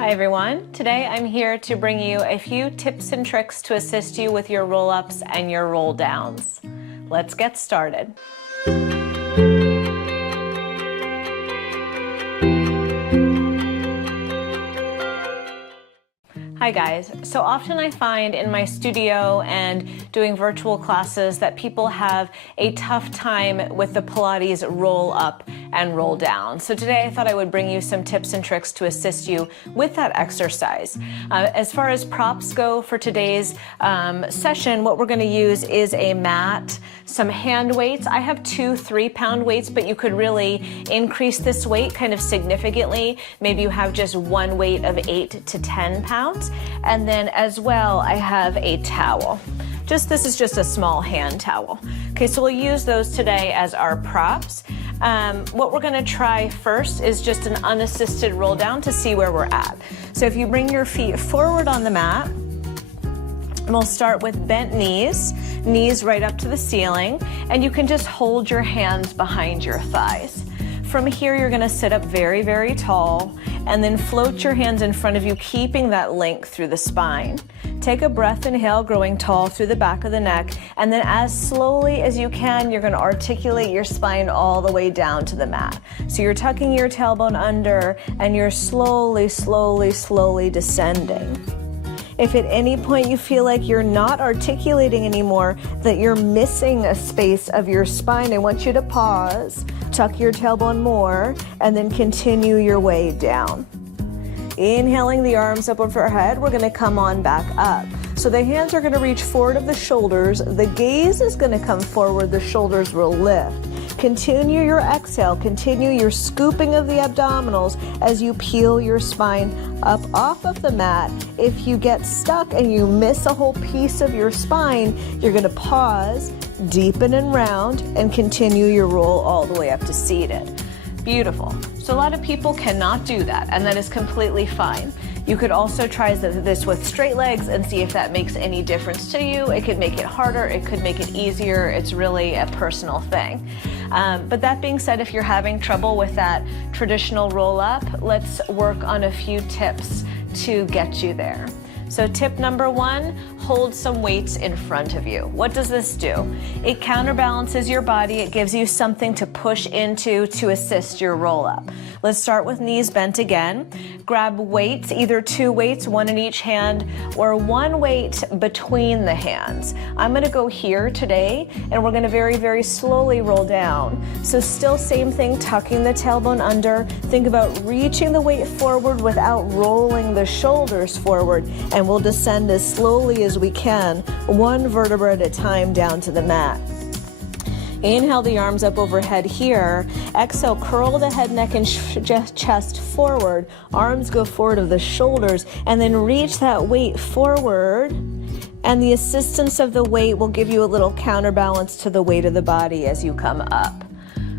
Hi everyone. Today I'm here to bring you a few tips and tricks to assist you with your roll-ups and your roll-downs. Let's get started. Hi guys. So often I find in my studio and doing virtual classes that people have a tough time with the Pilates roll up and roll down. So today I thought I would bring you some tips and tricks to assist you with that exercise. As far as props go for today's session, what we're going to use is a mat, some hand weights. I have 2 3-pound weights, but you could really increase this weight kind of significantly. Maybe you have just one weight of 8 to 10 pounds. And then as well, I have a towel. This is just a small hand towel. Okay, so we'll use those today as our props. What we're gonna try first is just an unassisted roll down to see where we're at. So if you bring your feet forward on the mat, and we'll start with bent knees right up to the ceiling, and you can just hold your hands behind your thighs. From here, you're gonna sit up very, very tall and then float your hands in front of you, keeping that length through the spine. Take a breath, inhale, growing tall through the back of the neck, and then as slowly as you can, you're gonna articulate your spine all the way down to the mat. So you're tucking your tailbone under and you're slowly, slowly, slowly descending. If at any point you feel like you're not articulating anymore, that you're missing a space of your spine, I want you to pause, tuck your tailbone more, and then continue your way down. Inhaling the arms up overhead, we're gonna come on back up. So the hands are gonna reach forward of the shoulders, the gaze is gonna come forward, the shoulders will lift. Continue your exhale, continue your scooping of the abdominals as you peel your spine up off of the mat. If you get stuck and you miss a whole piece of your spine, you're gonna pause, deepen and round, and continue your roll all the way up to seated. Beautiful. So a lot of people cannot do that, and that is completely fine. You could also try this with straight legs and see if that makes any difference to you. It could make it harder, it could make it easier. It's really a personal thing. But that being said, if you're having trouble with that traditional roll up, let's work on a few tips to get you there. So tip number 1, hold some weights in front of you. What does this do? It counterbalances your body. It gives you something to push into to assist your roll up. Let's start with knees bent again. Grab weights, either 2 weights, 1 in each hand, or 1 weight between the hands. I'm gonna go here today, and we're gonna very, very slowly roll down. So still same thing, tucking the tailbone under. Think about reaching the weight forward without rolling the shoulders forward, and we'll descend as slowly as we can, 1 vertebra at a time down to the mat. Inhale the arms up overhead here. Exhale, curl the head, neck, and chest forward. Arms go forward of the shoulders, and then reach that weight forward. And the assistance of the weight will give you a little counterbalance to the weight of the body as you come up.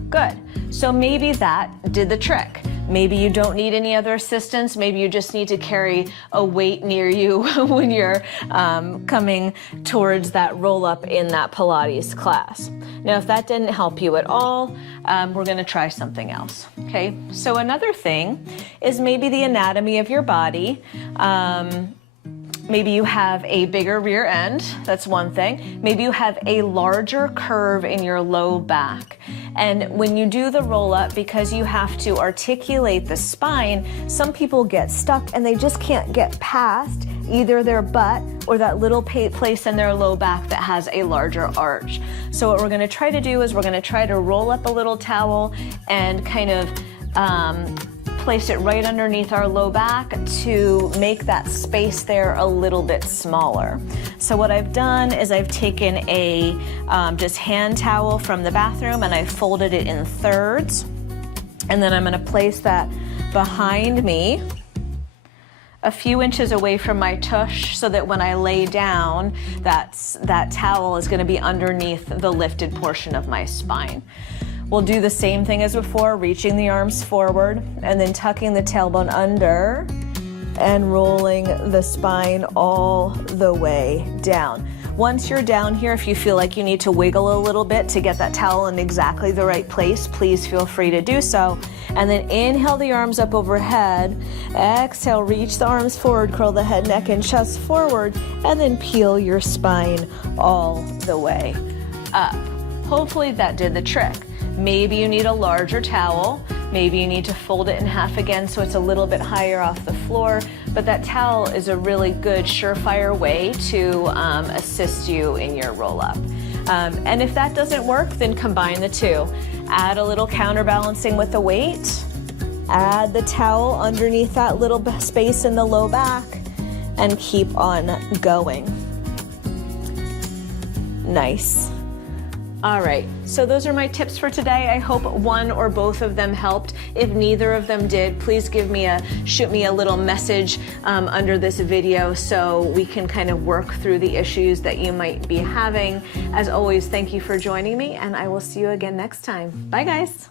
Good. So maybe that did the trick. Maybe you don't need any other assistance. Maybe you just need to carry a weight near you when you're coming towards that roll up in that Pilates class. Now, if that didn't help you at all, we're gonna try something else, okay? So another thing is maybe the anatomy of your body. Maybe you have a bigger rear end, that's one thing. Maybe you have a larger curve in your low back. And when you do the roll up, because you have to articulate the spine, some people get stuck and they just can't get past either their butt or that little place in their low back that has a larger arch. So what we're gonna try to do is we're gonna try to roll up a little towel and kind of place it right underneath our low back to make that space there a little bit smaller. So what I've done is I've taken a just hand towel from the bathroom and I've folded it in thirds, and then I'm going to place that behind me a few inches away from my tush so that when I lay down, that towel is going to be underneath the lifted portion of my spine. We'll do the same thing as before, reaching the arms forward and then tucking the tailbone under and rolling the spine all the way down. Once you're down here, if you feel like you need to wiggle a little bit to get that towel in exactly the right place, please feel free to do so. And then inhale the arms up overhead. Exhale, reach the arms forward, curl the head, neck, and chest forward, and then peel your spine all the way up. Hopefully that did the trick. Maybe you need a larger towel. Maybe you need to fold it in half again so it's a little bit higher off the floor, but that towel is a really good surefire way to assist you in your roll up. And if that doesn't work, then combine the two. Add a little counterbalancing with the weight, add the towel underneath that little space in the low back, and keep on going. Nice. All right, so those are my tips for today. I hope one or both of them helped. If neither of them did, please shoot me a little message under this video so we can kind of work through the issues that you might be having. As always, thank you for joining me, and I will see you again next time. Bye, guys.